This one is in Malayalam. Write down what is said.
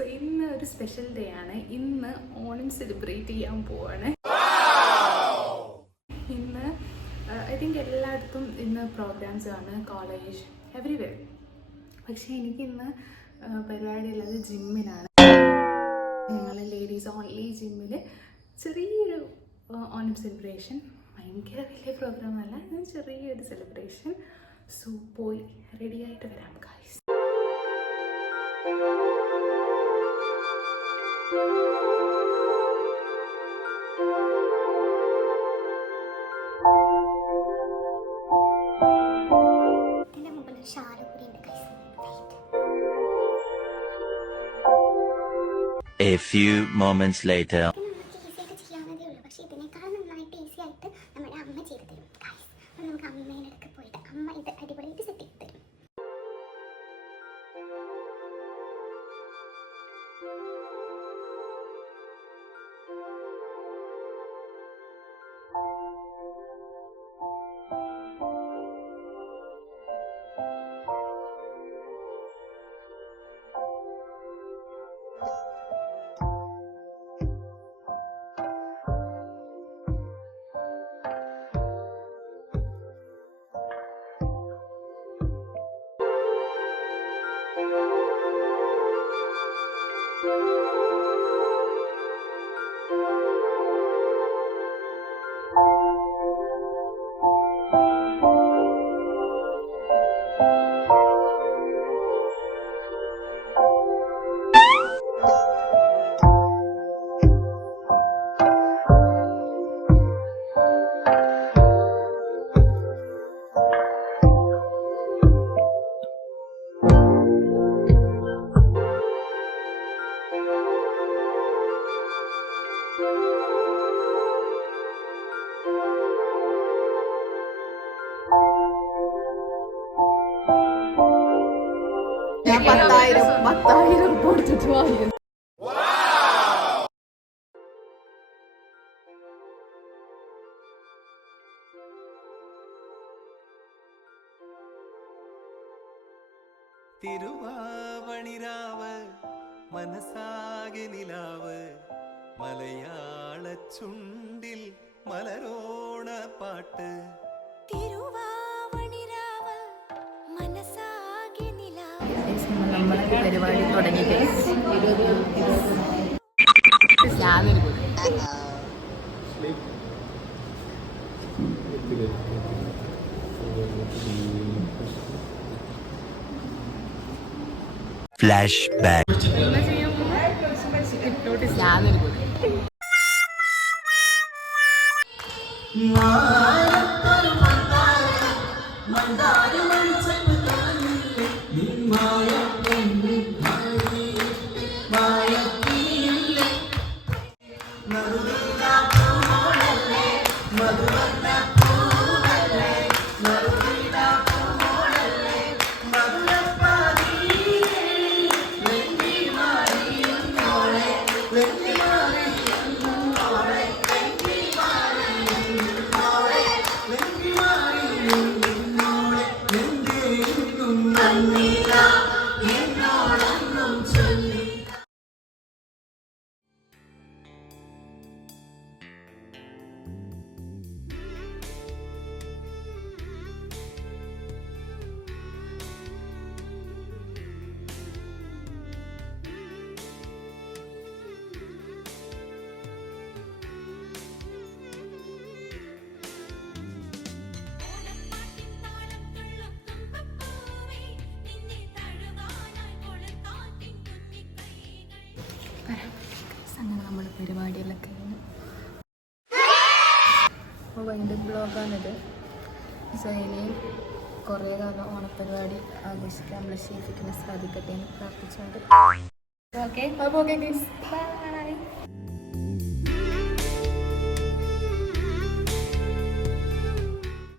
സോ ഇന്ന് ഒരു സ്പെഷ്യൽ ഡേ ആണ്. ഇന്ന് ഓണം സെലിബ്രേറ്റ് ചെയ്യാൻ പോവാണ്. ഇന്ന് ഐ തിങ്ക് എല്ലായിടത്തും ഇന്ന് പ്രോഗ്രാംസ് ആണ്, കോളേജ് എവരിവെയർ. പക്ഷേ എനിക്കിന്ന് പരിപാടിയുള്ളത് ജിമ്മിലാണ്. ഞങ്ങൾ ലേഡീസ് ഓൺലി ജിമ്മിൽ ചെറിയൊരു ഓണം സെലിബ്രേഷൻ. ഭയങ്കര വലിയ പ്രോഗ്രാം അല്ല, ഇന്ന് ചെറിയൊരു സെലിബ്രേഷൻ. സോ പോയി റെഡിയായിട്ട് വരാം guys. A few moments later. പത്തായിരം കൊടുത്തിട്ട് വാങ്ങി. തിരുവാവണിരാവ് മനസാകെ നിലാവ് മലയാള ചുണ്ടിൽ മലരോണ പാട്ട്. നമ്മളൊക്കെ പരിപാടി തുടങ്ങിയിട്ട് Flashback. അങ്ങനെ നമ്മൾ പരിപാടികളൊക്കെ കഴിഞ്ഞു. അപ്പോൾ വൈൻഡ് ബ്ലോഗാണിത്. സോ ഇനിയും കുറേ കാലം ഓണപ്പരിപാടി ആഘോഷിക്കാൻ ഷെയ്ഫിക്കിനെ സാധിക്കട്ടെ എന്ന് പ്രാർത്ഥിച്ചുകൊണ്ട് ഓക്കെ ബൈ.